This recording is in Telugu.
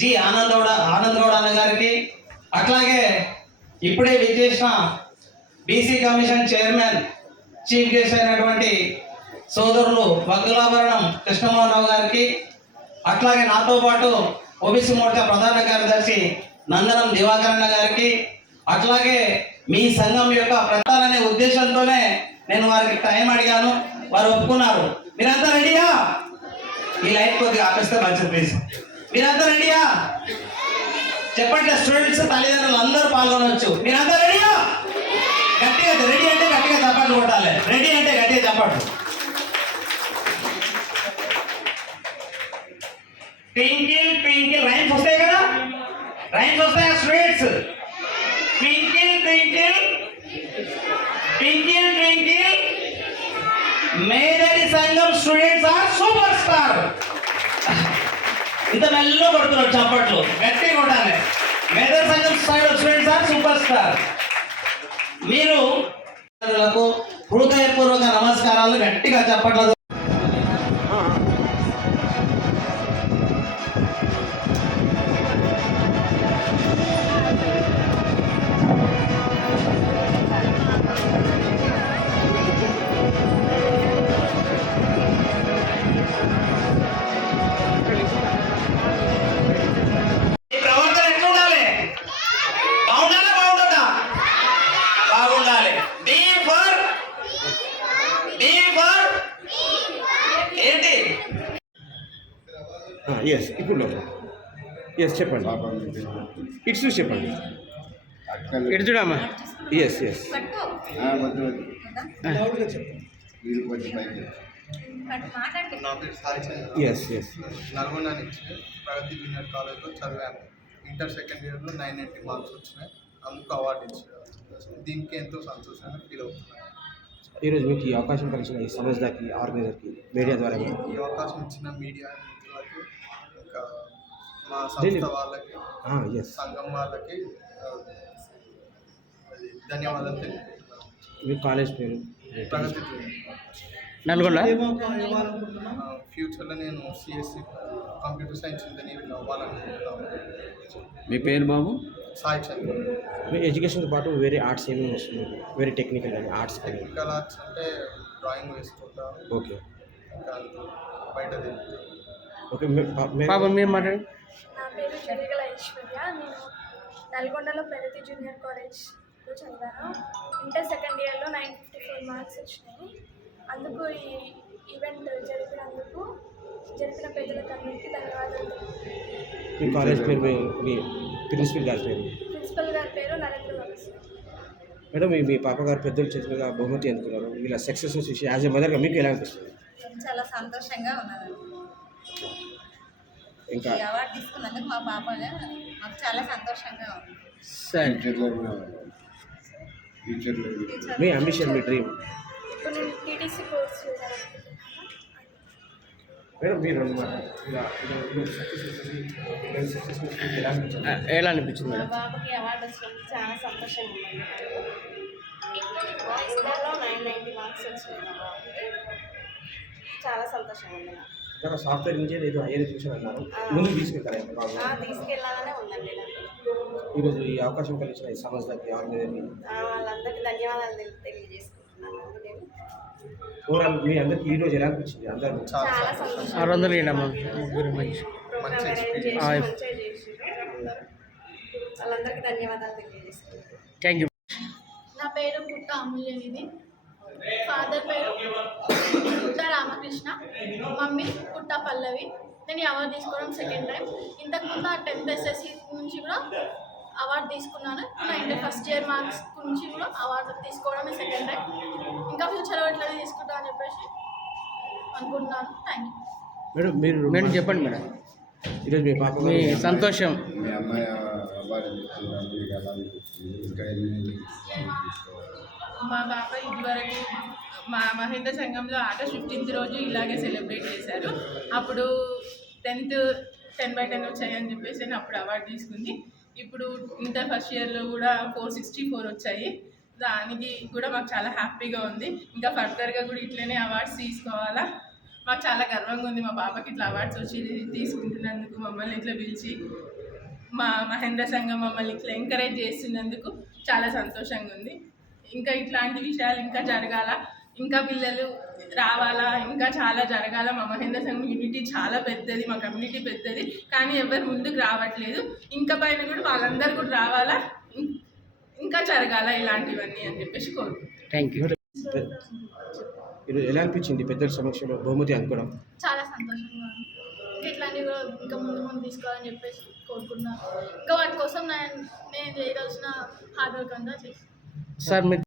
జి ఆనంద్ గౌడ అన్న గారికి అట్లాగే ఇప్పుడే విచ్చేసిన BC commission chairman chief guest అయినటువంటి సోదరులు వగ్గులాభరణం కృష్ణమోహన్ రావు గారికి అట్లాగే నాతో పాటు ఓబీసీ మోర్చా ప్రధాన కార్యదర్శి నందనం దివాకరణ గారికి అట్లాగే మీ సంఘం యొక్క ప్రధాననే ఉద్దేశంతోనే నేను వారికి టైం అడిగాను. వారు ఒప్పుకున్నారు. మీరంతా రెడీయా ఈ లైట్ కొద్దిగా ఆపేస్తే మంచిది ప్లీజ్ మీరంతా రెడీయా చెప్పండి స్టూడెంట్స్ తల్లిదండ్రులు అందరూ పాల్గొనవచ్చు మీరంతా రెడీయా గట్టిగా రెడీ అంటే గట్టిగా చప్పట్లు కొట్టాలి. రెడీ అంటే గట్టిగా చప్పట్లు. ట్వింకిల్ ట్వింకిల్ రైమ్స్ వస్తాయి కదా? రైమ్స్ వస్తాయా sweets twinkle twinkle twinkle twinkle మేదరి సంఘం స్టూడెంట్స్ ఆర్ సూపర్ స్టార్ ఇంత మెల్లో కొడుతున్నారు చప్పట్లు. గట్టిగా కొట్టాలి. మేదరి సంఘం స్టూడెంట్స్ ఆర్ సూపర్ స్టార్ మీరు హృదయపూర్వక నమస్కారాలు గట్టిగా చెప్పట్లేదు ఎస్ ఇప్పుడు ఎస్ చెప్పండి. ఇట్స్ చూసి చెప్పండి. ఇటు చూడమ్మా. ఎస్ ఎస్ వీళ్ళు కొంచెం పైకి నా పేరు సాయి చంద్ర. ఎస్ ఎస్ నల్గొండ నుంచి ప్రగతి జూనియర్ కాలేజ్లో చదివాను. ఇంటర్ సెకండ్ ఇయర్లో నైన్ ఎయిటీ మార్క్స్ వచ్చినాయి. అందుకు అవార్డు ఇచ్చారు. దీనికి ఎంతో సంతోషంగా ఫీల్ అవుతున్నాను. ఈరోజు మీకు ఈ అవకాశం కలిసిన ఈ సమస్యకి ఆర్గనైజర్కి మీడియా ద్వారా ఈ అవకాశం ఇచ్చిన మీడియా మా సంస్థ వాళ్ళకి ఎస్ సంఘం వాళ్ళకి ధన్యవాదాలు తెలుపుతున్నాను మీ కాలేజ్ పేరు? ప్రగతి నల్గొండ? ఫ్యూచర్లో నేను సిఎస్సి కంప్యూటర్ సైన్స్ ఇంజనీరింగ్ అవ్వాలనుకుంటున్నాను మీ పేరు బాబు? సాయి చంద్ర. మీ ఎడ్యుకేషన్తో పాటు వేరే ఆర్ట్స్ ఏమేమి వస్తుంది వేరే టెక్నికల్ కానీ ఆర్ట్స్ కానీ? టెక్నికల్ ఆర్ట్స్ అంటే డ్రాయింగ్ వేసుకుంటా. ఓకే. బయట ఓకే పాప మీరు మాట్లాడండి నా పేరు చెరిగల ఐశ్వర్య. నేను నల్గొండలో ప్రగతి జూనియర్ కాలేజ్లో చదివాను. ఇంటర్ సెకండ్ ఇయర్లో నైన్ ఫిఫ్టీ ఫోర్ మార్క్స్ వచ్చినాయి. అందుకు ఈ ఈవెంట్ జరిపినందుకు జరిపిన పెద్దలకు అందరికీ ధన్యవాదాలు. మీ కాలేజ్ పేరు మీ మీ ప్రిన్సిపల్ గారి పేరు? ప్రిన్సిపల్ గారి పేరు నరేంద్ర వంశీ మేడం మీ మీ పాప గారు పెద్దల చేతులుగా బహుమతి అందుకున్నారు. వీళ్ళ సక్సెస్ చూసి యాజ్ ఎ మదర్గా మీకు ఎలా అనిపిస్తుంది? చాలా సంతోషంగా ఉన్నదండి ఇంకా అవార్డు తీసుకున్నందుకు మా మాకు చాలా సంతోషంగా ఉంది. సరే మీ అంబిషన్ మీ డ్రీమ్ ఇప్పుడు నేను టీటీసీ కోర్స్ ఎలా అనిపించింది? మేడం? బాబుకి అవార్డు వచ్చినందుకు చాలా సంతోషంగా ఇంటర్లో నైన్ నైంటీ మార్క్స్ వచ్చినాయి చాలా సంతోషంగా ఉంది నాకు. ఒక సాఫ్ట్వేర్ ఇంజనీర్ ఏదో హైయర్ ఎడ్యుకేషన్ అన్నారు ముందుకు తీసుకెళ్తారా ఉందండి ఈరోజు ఈ అవకాశం కలిగిన ఈ ఆ, వాళ్ళందరికీ ధన్యవాదాలు తెలి- తెలియజేసుకుంటున్నాను. నేను ఓవరాల్ మీ అందరికి ఈ రోజు ఎలా అనిపించింది? అందరూ? ఆరు వందలు ఇవ్వమ్మా ముగ్గురు మంచి వాళ్ళందరికీ ధన్యవాదాలు థ్యాంక్ యూ. నా పేరు పుట్ట అమూల్యనిధి ఫాదర్ పేరు రామకృష్ణ మమ్మీ పుట్ట పల్లవి. నేను అవార్డు తీసుకోవడం సెకండ్ టైం ఇంతకుముందు ఆ టెన్త్ ఎస్ఎస్సి నుంచి కూడా అవార్డు తీసుకున్నాను. నా ఇంటర్ ఫస్ట్ ఇయర్ మార్క్స్ నుంచి కూడా అవార్డు తీసుకోవడమే సెకండ్ టైం ఇంకా ఫ్యూచర్లో ఇట్లానే తీసుకుంటా అని చెప్పేసి అనుకుంటున్నాను. థ్యాంక్ యూ మేడం మీరు మేడం చెప్పండి మేడం. ఈరోజు మీ పాప మీ సంతోషం. మీ అమ్మాయి ఇంకా ఎన్ని తీసుకోవాలి? మా పాప ఇదివరకు మా మహేంద్ర సంఘంలో ఆగస్ట్ ఫిఫ్టీన్త్ రోజు ఇలాగే సెలబ్రేట్ చేశారు. అప్పుడు టెన్త్ టెన్ బై టెన్ వచ్చాయి అని చెప్పేసి నేను అప్పుడు అవార్డు తీసుకుంది. ఇప్పుడు ఇంటర్ ఫస్ట్ ఇయర్లో కూడా ఫోర్ సిక్స్టీ ఫోర్ వచ్చాయి. దానికి కూడా మాకు చాలా హ్యాపీగా ఉంది. ఇంకా ఫర్దర్గా కూడా ఇట్లనే అవార్డ్స్ తీసుకోవాలా. మాకు చాలా గర్వంగా ఉంది మా పాపకి ఇట్లా అవార్డ్స్ వచ్చి తీసుకుంటున్నందుకు మమ్మల్ని ఇట్లా పిలిచి మా మహేంద్ర సంఘం మమ్మల్ని ఇట్లా ఎంకరేజ్ చేస్తున్నందుకు చాలా సంతోషంగా ఉంది. ఇంకా ఇట్లాంటి విషయాలు ఇంకా జరగాల? ఇంకా పిల్లలు రావాలా? ఇంకా చాలా జరగాల? మా మహేంద్ర సంఘం యూనిటీ చాలా పెద్దది మా కమ్యూనిటీ పెద్దది. కానీ ఎవరు ముందుకు రావట్లేదు. ఇంకా పైన కూడా వాళ్ళందరూ కూడా రావాలా? ఇంకా జరగాల ఇలాంటివన్నీ అని చెప్పేసి కోరుకుంటున్నాను థ్యాంక్ యూ ఎలా అనిపించింది పెద్దల సమక్షంలో బహుమతి అనుకోవడం చాలా సంతోషంగా ఉంది. ఇంకా ఇట్లాంటివి కూడా ఇంకా ముందు ముందు తీసుకోవాలని చెప్పేసి కోరుకుంటున్నాను. ఇంకా వాటి కోసం నేను నేను చేయవలసిన హార్డ్ వర్క్ అంతా చేస్తాను సార్ మీరు